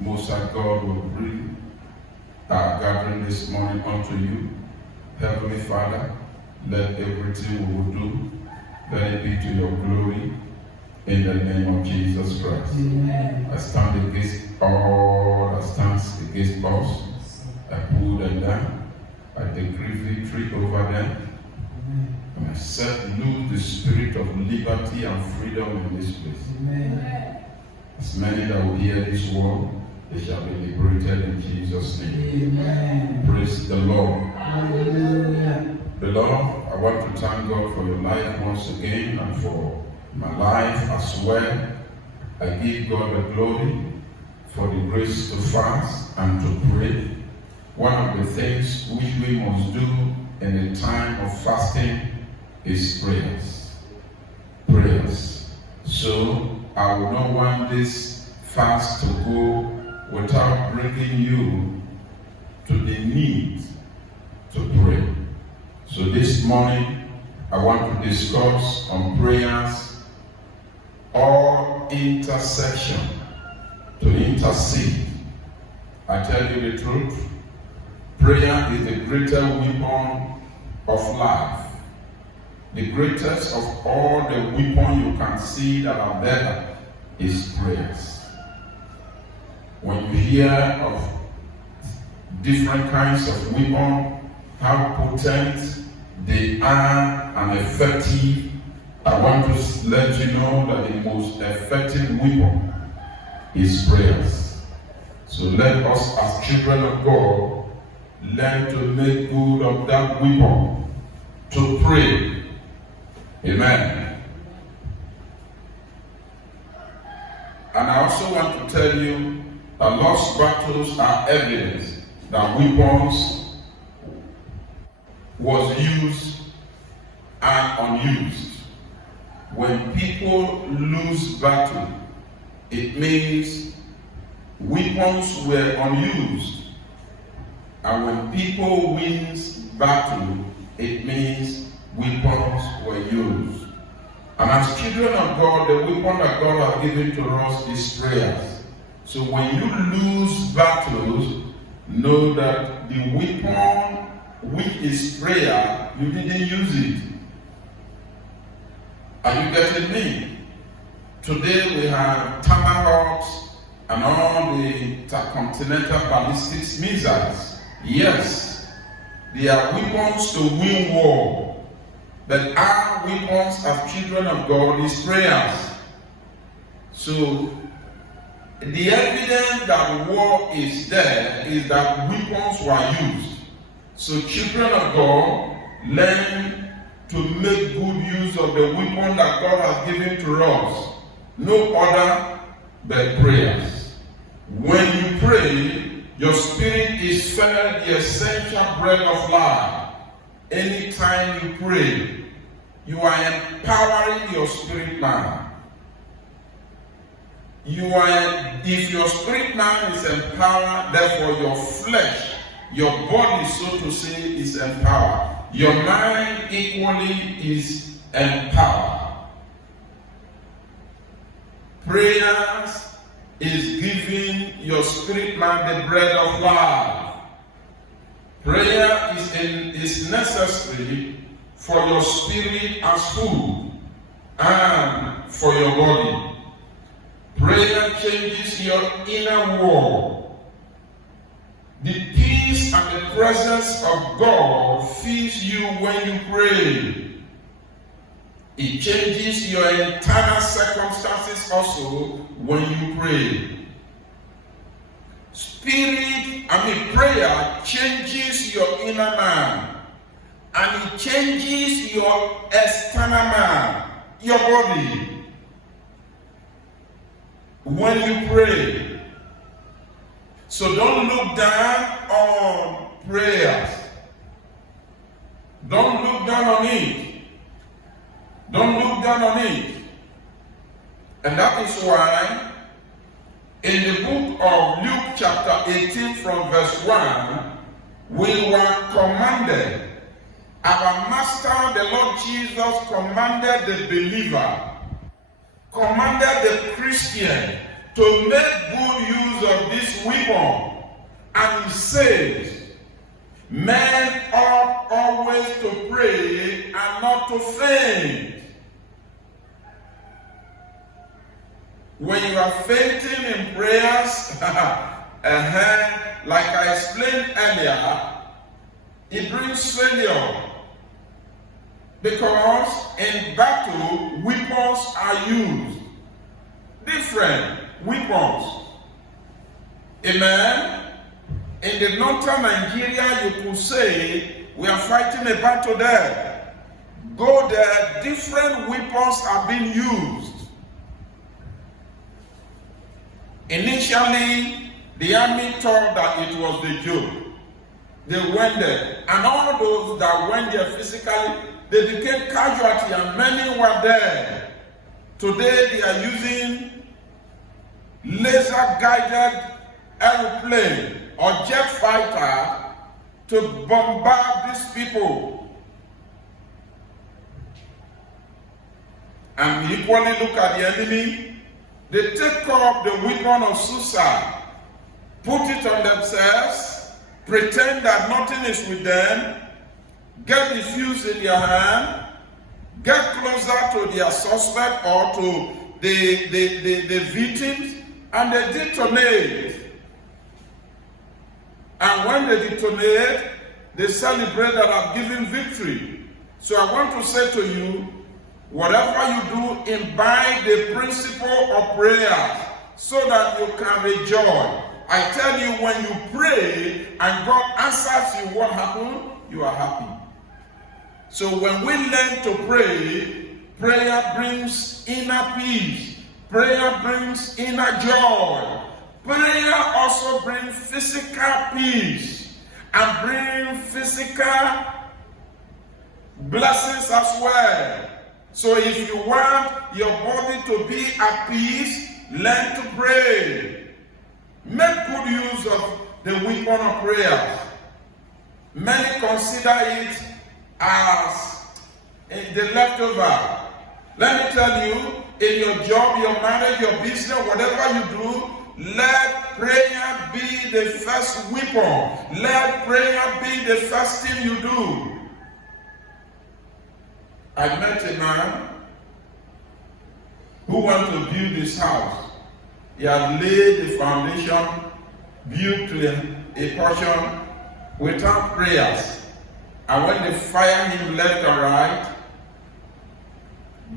Most High God will bring our gathering this morning unto you. Heavenly Father, let everything we will do, let it be to your glory, in the name of Jesus Christ. Amen. I stand against all that stands against us. I pull them down. I decree victory over them. And I set loose the spirit of liberty and freedom in this place. Amen. As many that will hear this word, they shall be liberated in Jesus' name. Amen. Praise the Lord. Hallelujah. Beloved, I want to thank God for your life once again and for my life as well. I give God the glory for the grace to fast and to pray. One of the things which we must do in the time of fasting is prayers. Prayers. So I will not want this fast to go without bringing you to the need to pray. So this morning I want to discuss on prayers or intercession, to intercede. I tell you the truth, prayer is the greater weapon of life. The greatest of all the weapons you can see that are better is prayers. When you hear of different kinds of weapons, how potent they are and effective, I want to let you know that the most effective weapon is prayers. So let us as children of God learn to make good of that weapon, to pray. Amen. And I also want to tell you that lost battles are evidence that weapons was used and unused. When people lose battle, it means weapons were unused. And when people wins battle, it means weapons were used. And as children of God, the weapon that God has given to us is prayers. So when you lose battles, know that the weapon which is prayer, you didn't use it. Are you getting me? Today we have Tomahawks and all the intercontinental ballistic missiles. Yes, they are weapons to win war. But our weapons as children of God is prayers. So the evidence that war is there is that weapons were used. So children of God, learn to make good use of the weapon that God has given to us. No other but prayers. When you pray, your spirit is fed the essential bread of life. Anytime you pray, you are empowering your spirit man. If your spirit man is empowered, therefore your flesh, your body, so to say, is empowered. Your mind equally is empowered. Prayers is giving your spirit man the bread of life. Prayer is necessary for your spirit as food and for your body. Prayer changes your inner world. The peace and the presence of God fills you when you pray. It changes your internal circumstances also when you pray. Prayer changes your inner man, and it changes your external man, your body. When you pray, so don't look down on prayers. Don't look down on it. Don't look down on it. And that is why in the book of Luke chapter 18 from verse 1, we were commanded, our Master, the Lord Jesus, commanded the believer, commanded the Christian to make good use use of this weapon. And he says, men ought always to pray and not to faint. When you are fainting in prayers, like I explained earlier, it brings failure. Because in battle, weapons are used. Different weapons. Amen? In the northern Nigeria, you could say, we are fighting a battle there. Go there, different weapons are being used. Initially, the army thought that it was the Jew. They went there. And all those that went there physically, they became casualty and many were there. Today, they are using laser-guided aeroplane or jet fighter to bombard these people. And we equally look at the enemy. They take up the weapon of suicide, put it on themselves, pretend that nothing is with them, get the fuse in their hand, get closer to their suspect or to the victims, and they detonate. And when they detonate, they celebrate that I've given victory. So I want to say to you, whatever you do, imbibe the principle of prayer so that you can rejoice. I tell you, when you pray and God answers you, what happens? You are happy. So when we learn to pray, prayer brings inner peace. Prayer brings inner joy. Prayer also brings physical peace and brings physical blessings as well. So if you want your body to be at peace, learn to pray. Make good use of the weapon of prayer. Many consider it as the leftover. Let me tell you, in your job, your marriage, your business, whatever you do, let prayer be the first weapon. Let prayer be the first thing you do. I met a man who wanted to build his house. He had laid the foundation, built a portion without prayers. And when they fire him left and right,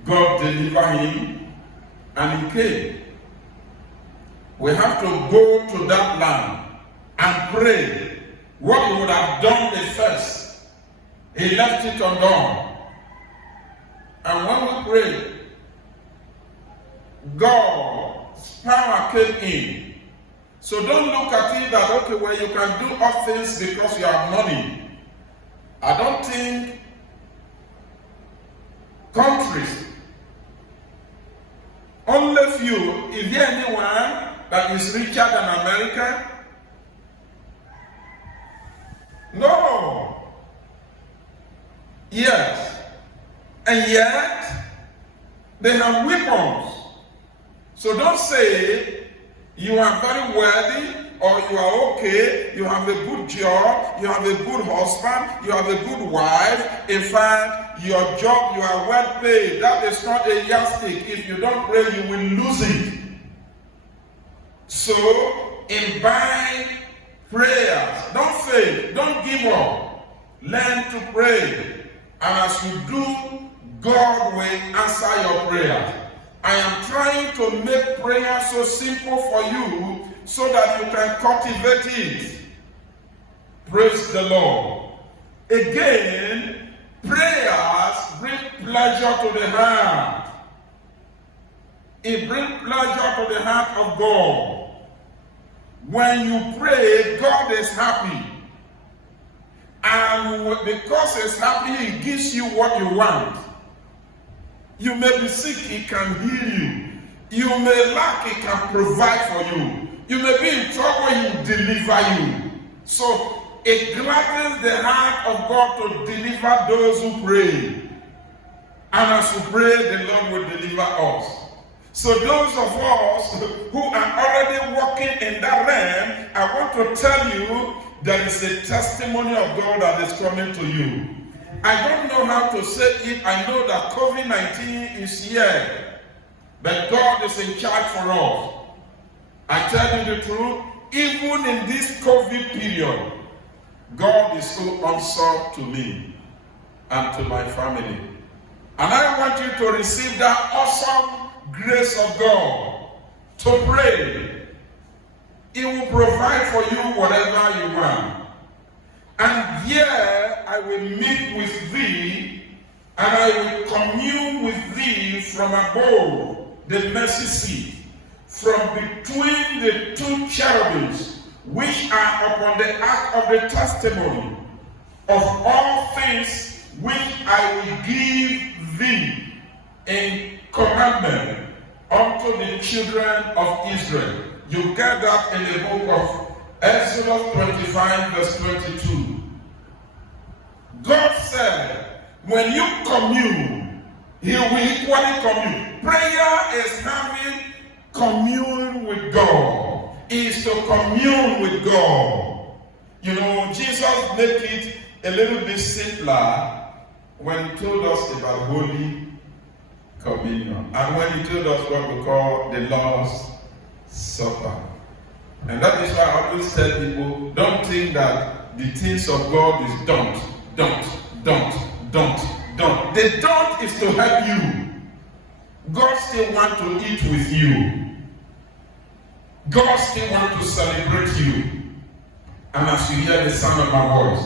God delivered him and he came. We have to go to that land and pray. What he would have done the first, he left it undone. And when we pray, God's power came in. So don't look at it that, okay, well, you can do all things because you have money. I don't think countries, only few, is there anyone that is richer than America? No. Yes. And yet, they have weapons. So don't say you are very wealthy or you are okay, you have a good job, you have a good husband, you have a good wife. In fact, your job, you are well paid. That is not a yardstick. If you don't pray, you will lose it. So, imbibe prayers. Don't fail. Don't give up. Learn to pray. And as you do, God will answer your prayer. I am trying to make prayer so simple for you so that you can cultivate it. Praise the Lord. Again, prayers bring pleasure to the heart. It brings pleasure to the heart of God. When you pray, God is happy. And because He's happy, He gives you what you want. You may be sick, He can heal you. You may lack, He can provide for you. You may be in trouble, He will deliver you. So it gladdens the heart of God to deliver those who pray. And as we pray, the Lord will deliver us. So those of us who are already walking in that I want to tell you there is a testimony of God that is coming to you. I don't know how to say it. I know that COVID-19 is here, but God is in charge for us. I tell you the truth, even in this COVID period, God is so answered to me and to my family. And I want you to receive that awesome grace of God to pray. He will provide for you whatever you want. And here I will meet with thee, and I will commune with thee from above the mercy seat, from between the two cherubims, which are upon the ark of the testimony of all things which I will give thee in commandment unto the children of Israel. You get that in the book of Exodus 25 verse 22. God said, when you commune, he will equally commune. Prayer is having commune with God. It is to commune with God. You know, Jesus made it a little bit simpler when he told us about Holy Communion, and when he told us what we call the Lord's Supper. And that is why I always tell people, don't think that the things of God is don't. The don't is to help you. God still wants to eat with you. God still wants to celebrate you. And as you hear the sound of my voice,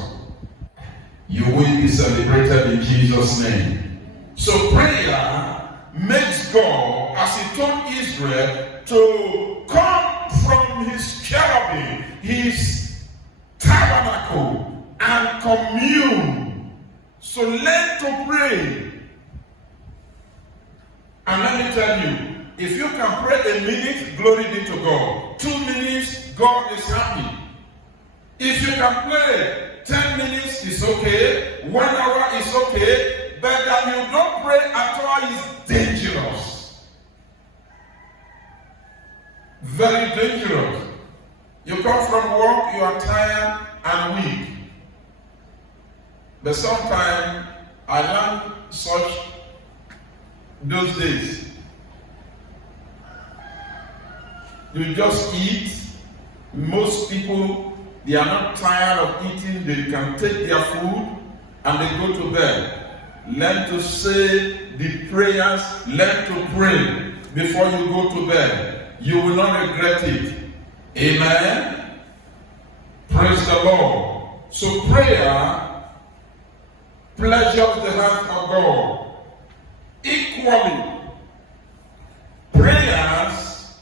you will be celebrated in Jesus' name. So prayer makes God, as he told Israel, to come from his cherubim, his tabernacle, and commune. So learn to pray. And let me tell you, if you can pray a minute, glory be to God. 2 minutes, God is happy. If you can pray 10 minutes, it's okay. 1 hour is okay. But that you don't pray at all is dangerous. Very dangerous. You come from work, you are tired and weak. But sometimes I learned such those days. You just eat. Most people, they are not tired of eating. They can take their food and they go to bed. Learn to say the prayers. Learn to pray before you go to bed. You will not regret it. Amen. Praise the Lord. So prayer pleasures the heart of God. Equally, prayers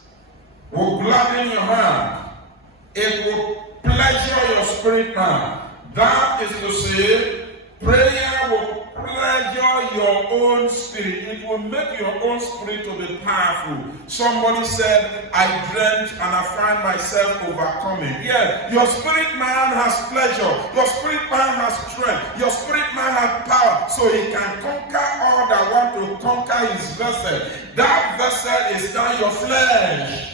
will gladden your heart. It will pleasure your spirit man. That is to say, prayer will pleasure your own spirit. It will make your own spirit to be powerful. Somebody said, I dreamt and I find myself overcoming. Yeah, your spirit man has pleasure. Your spirit man has strength. Your spirit man has power. So he can conquer all that want to conquer his vessel. That vessel is now your flesh.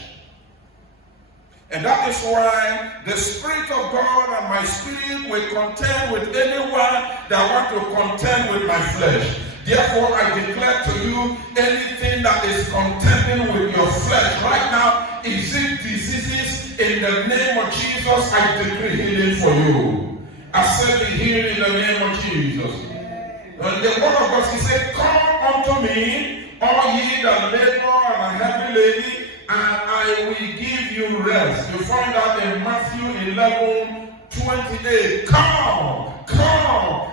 And that is why the Spirit of God and my spirit will contend with anyone that want to contend with my flesh. Therefore, I declare to you, anything that is contending with your flesh right now, is it diseases, in the name of Jesus, I decree healing for you. I said be healed in the name of Jesus. And the word of God, he said, come unto me, all ye that labor and are heavy laden, and I will give you rest. You find that in Matthew 11:28. Come.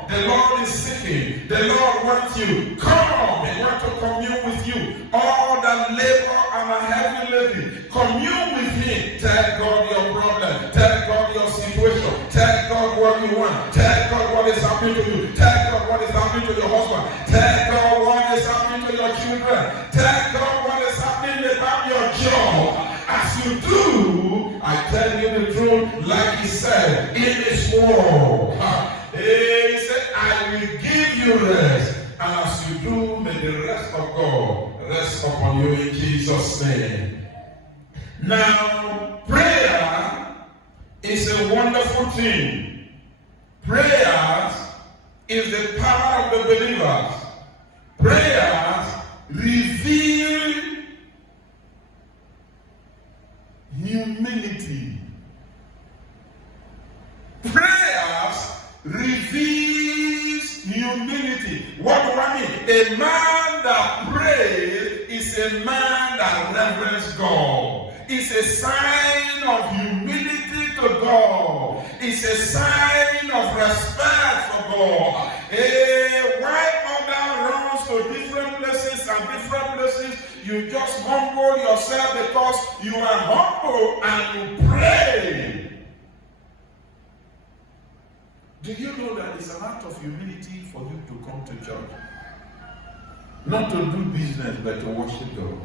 The Lord is seeking. The Lord wants you. Come. He wants to commune with you. All that labor and are heavy laden, commune with him. Tell God your problem. Tell God your situation. Tell God what you want. Tell God what is happening to you. Tell God what is happening to your husband. Tell God what is happening to your children. Tell God what is happening about your job. As you do, I tell you the truth, like he said, in his word. He said, I will give you rest. And as you do, may the rest of God rest upon you in Jesus' name. Now, prayer a wonderful thing. Prayers is the power of the believers. Prayers reveal humility. Prayers reveals humility. What do I mean? A man that prays is a man that reverence God. It's a sign of humility to God. It's a sign of respect for God. Why other runs to different places and different places, you just humble yourself because you are humble and you pray. Do you know that it's an act of humility for you to come to church? Not to do business, but to worship God.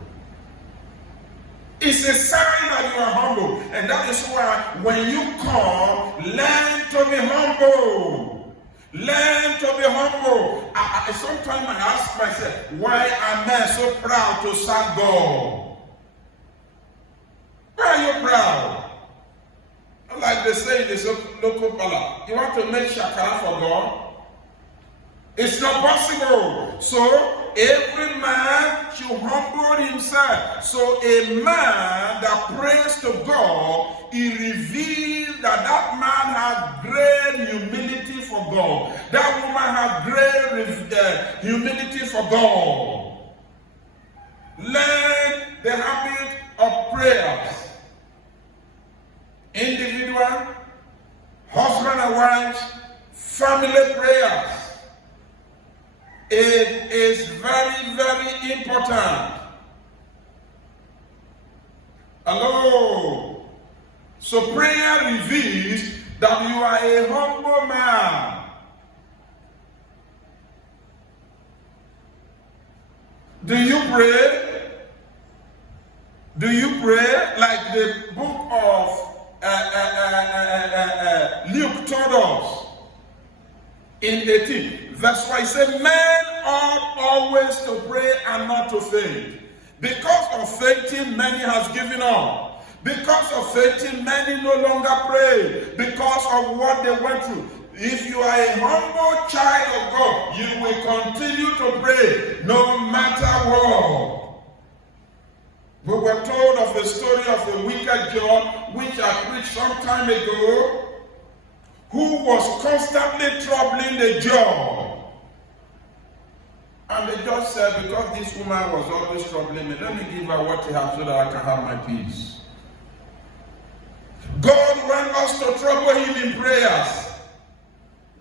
It's a sign that you are humble. And that is why when you come, learn to be humble. Learn to be humble. Sometimes I ask myself, why am I so proud to serve God? Why are you proud? Like they say in this local pala, you want to make shakara for God? It's not possible. So every man should humble himself. So a man that prays to God, he reveals that that man has great humility for God. That woman has great humility for God. Learn the habit of prayers. Individual, husband and wife, family prayers. It is very, very important. Hello. So prayer reveals that you are a humble man. Do you pray? Do you pray like the book of Luke told us in 18 verse 5? He said, men ought always to pray and not to faint. Because of fainting, many has given up. Because of fainting, many no longer pray because of what they went through. If you are a humble child of God, you will continue to pray no matter what. We were told of the story of the wicked John, which I preached some time ago, who was constantly troubling the judge. And the judge said, because this woman was always troubling me, let me give her what she has so that I can have my peace. God wants us to trouble him in prayers.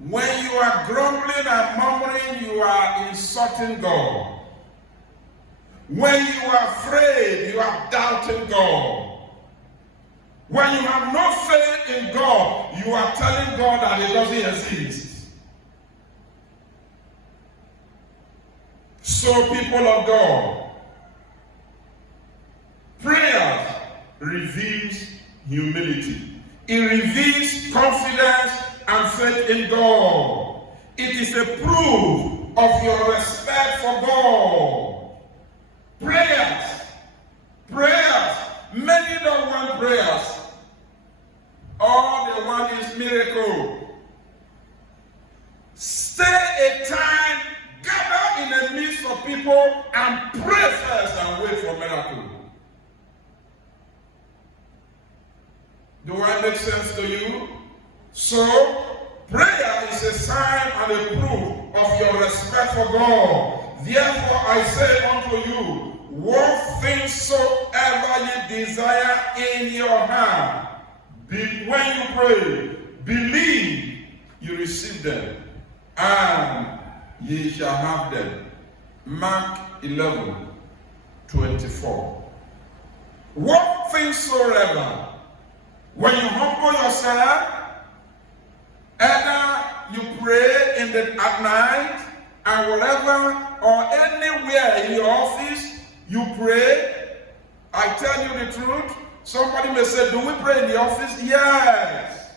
When you are grumbling and murmuring, you are insulting God. When you are afraid, you are doubting God. When you have no faith in God, you are telling God that he doesn't exist. So, people of God, prayer reveals humility. It reveals confidence and faith in God. It is a proof of your respect for God. Prayers. Many don't want prayers. All they want is miracle. Stay a time, gather in the midst of people and pray first and wait for miracle. Do I make sense to you? So, prayer is a sign and a proof of your respect for God. Therefore I say unto you, what things soever ye desire in your heart, when you pray, believe you receive them, and ye shall have them. Mark 11:24. What things soever, when you humble yourself, either you pray at night and whatever, or anywhere in your office, you pray. I tell you the truth. Somebody may say, do we pray in the office? Yes.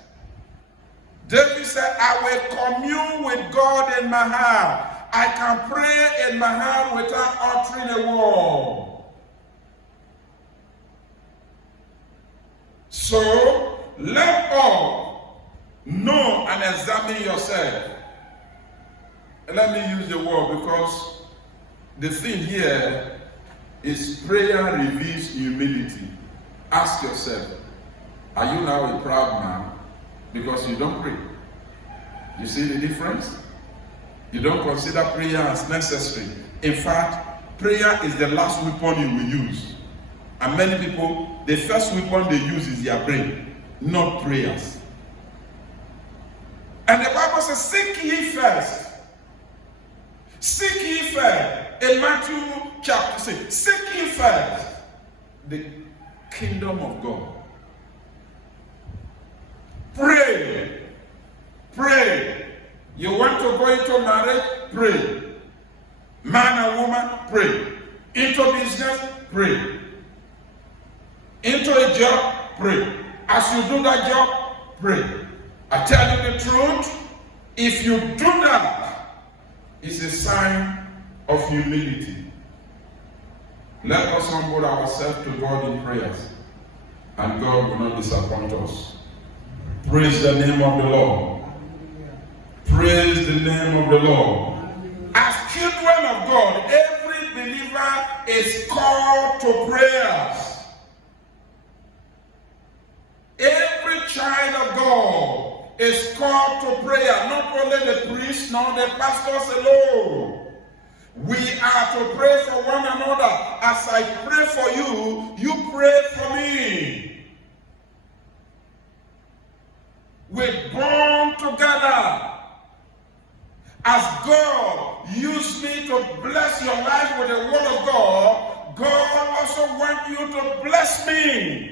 David said, I will commune with God in my heart. I can pray in my heart without uttering a word. So, let all Know and examine yourself. And let me use the word because the thing here is prayer reveals humility. Ask yourself, are you now a proud man because you don't pray? You see the difference? You don't consider prayer as necessary. In fact, prayer is the last weapon you will use. And many people, the first weapon they use is their brain, not prayers. And the Bible says, seek ye first. Seek ye first. In Matthew chapter 6, seek ye first the kingdom of God. Pray. Pray. You want to go into marriage? Pray. Man and woman? Pray. Into business? Pray. Into a job? Pray. As you do that job? Pray. I tell you the truth, if you do that, it's a sign of humility. Let us humble ourselves to God in prayers, and God will not disappoint us. Praise the name of the Lord. Praise the name of the Lord. As children of God, every believer is called to prayers. Every child of God is called to prayer, not only the priest nor the pastors alone. We are to pray for one another. As I pray for you, you pray for me. We're born together. As God used me to bless your life with the word of God, God also wants you to bless me.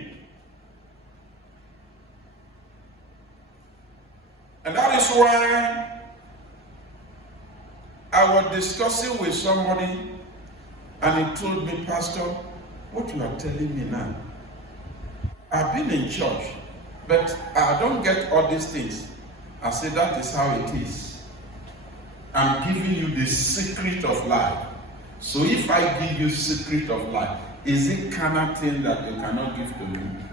And that is why I was discussing with somebody and he told me, Pastor, what you are telling me now, I've been in church, but I don't get all these things. I said, that is how it is. I'm giving you the secret of life. So if I give you secret of life, is it carnal thing that you cannot give to me?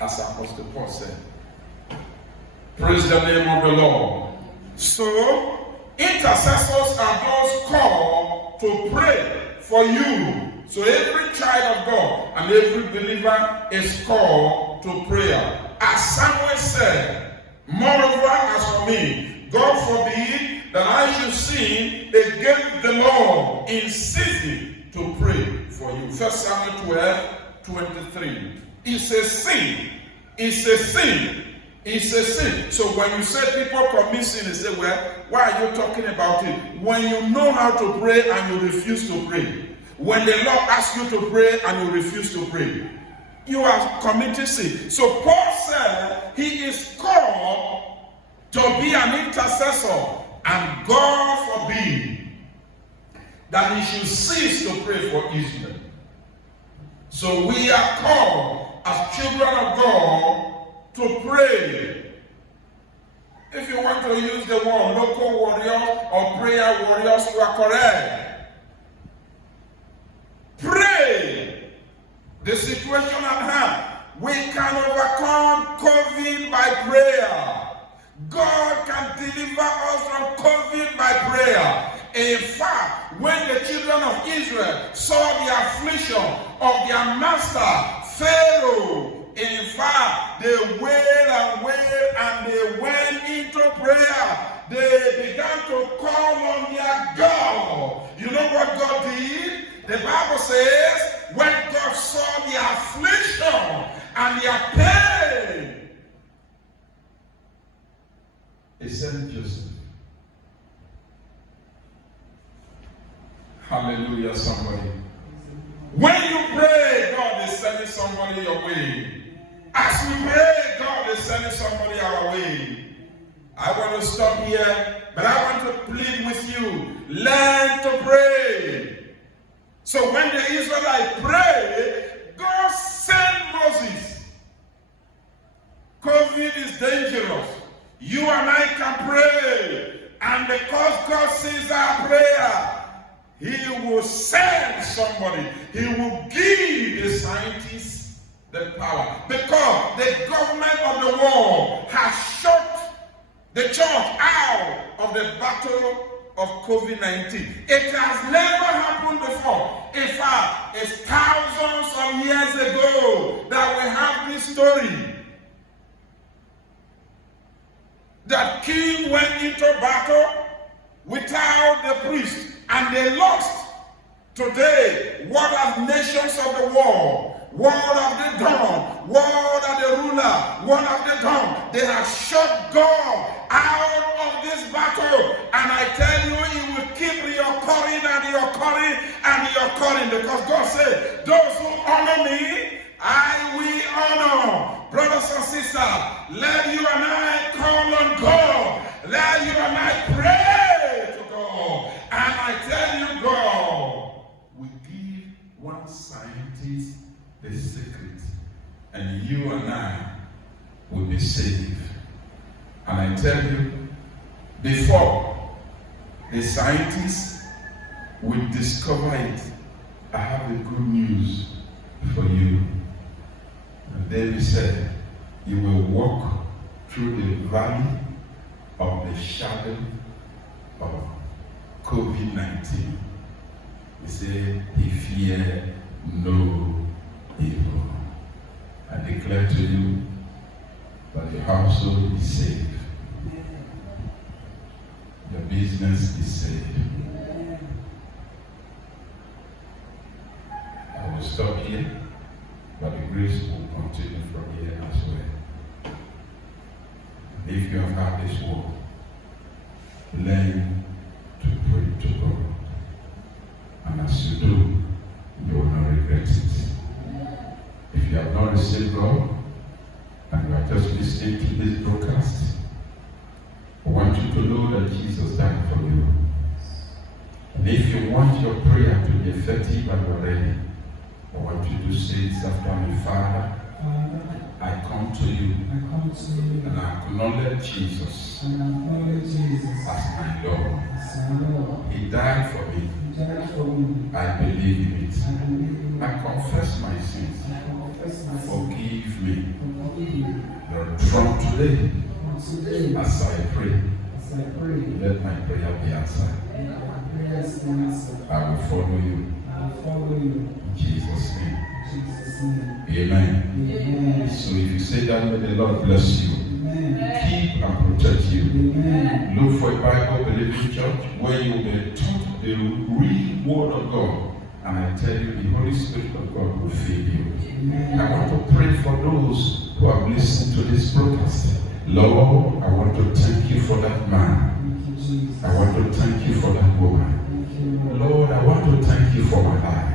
As Apostle Paul said. Praise the name of the Lord. So, intercessors are those called to pray for you. So every child of God and every believer is called to prayer. As Samuel said, moreover, as for me, God forbid that I should sin against the Lord in ceasing to pray for you. 1 Samuel 12:23. It's a sin. It's a sin. It's a sin. So when you say people commit sin, you say, well, why are you talking about it? When you know how to pray and you refuse to pray. When the Lord asks you to pray and you refuse to pray, you are committing sin. So Paul said he is called to be an intercessor, and God forbid that he should cease to pray for Israel. So we are called as children of God to pray. If you want to use the word local warriors or prayer warriors, you are correct. Pray. The situation at hand. We can overcome COVID by prayer. God can deliver us from COVID by prayer. In fact, when the children of Israel saw the affliction of their master, Pharaoh, in fact, they wailed and wailed and they went into prayer. They began to call on their God. You know what God did? The Bible says, when God saw the affliction and their pain, he sent Joseph. Hallelujah, somebody. When you pray, God is sending somebody your way. As we pray, God is sending somebody our way. I want to stop here, but I want to plead with you. Learn to pray. So when the Israelites pray, God sent Moses. COVID is dangerous. You and I can pray. And because God sees our prayer, he will send somebody. He will give the scientists the power. Because the government of the world has shut the church out of the battle of COVID-19. It has never happened before. In fact, it's thousands of years ago that we have this story. That king went into battle without the priest, and they lost. Today, what have nations of the world? What have they done? What are the ruler? What have they done? They have shut God out of this battle. And I tell you, it will keep reoccurring and reoccurring and reoccurring. Because God said, those who honor me, I will honor. Brothers and sisters, let you and I call on God. Let you and I pray to God. And I tell you, God will give one scientist the secret, and you and I will be saved. And I tell you, before the scientists will discover it, I have a good news for you. And David said, you will walk through the valley of the shadow of COVID-19. He said, he feared no evil. I declare to you that your household is safe. Your business is safe. I will stop here, but the grace will continue from here as well. And if you have had this word, learn to pray to God. And as you do, you will not regret it. If you have not received God, and you are just listening to this broadcast, I want you to know that Jesus died for you. And if you want your prayer to be effective and you're ready, I want you to say this after me. Father, I come to you, and I acknowledge Jesus as my Lord. He died for me. I believe in it. I confess my sins. Forgive me. Lord, from today, as I pray, let my prayer be answered. I will follow you. In Jesus' name. Amen. So if you say that, may the Lord bless you. Keep and protect you. Look for a Bible-believing church where you will be taught the real word of God. And I tell you, the Holy Spirit of God will fill you. I want to pray for those who have listened to this broadcast. Lord, I want to thank you for that man. I want to thank you for that woman. Lord, I want to thank you for my life.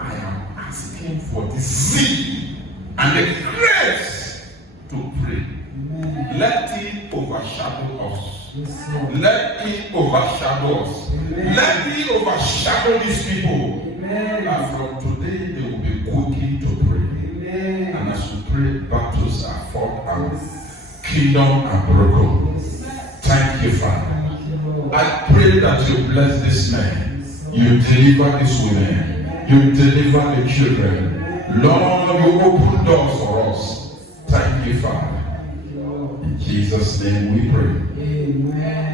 I am asking for the zeal and the grace to pray. Let it overshadow us. Let it overshadow us. Let it overshadow these people. And from today, they will be quickened to pray. And as we pray, battles are fought and kingdom are broken. Thank you, Father. I pray that you bless this man. You deliver this woman. You deliver the children. Lord, you open doors for us. Thank you, Father. In Jesus' name we pray. Amen.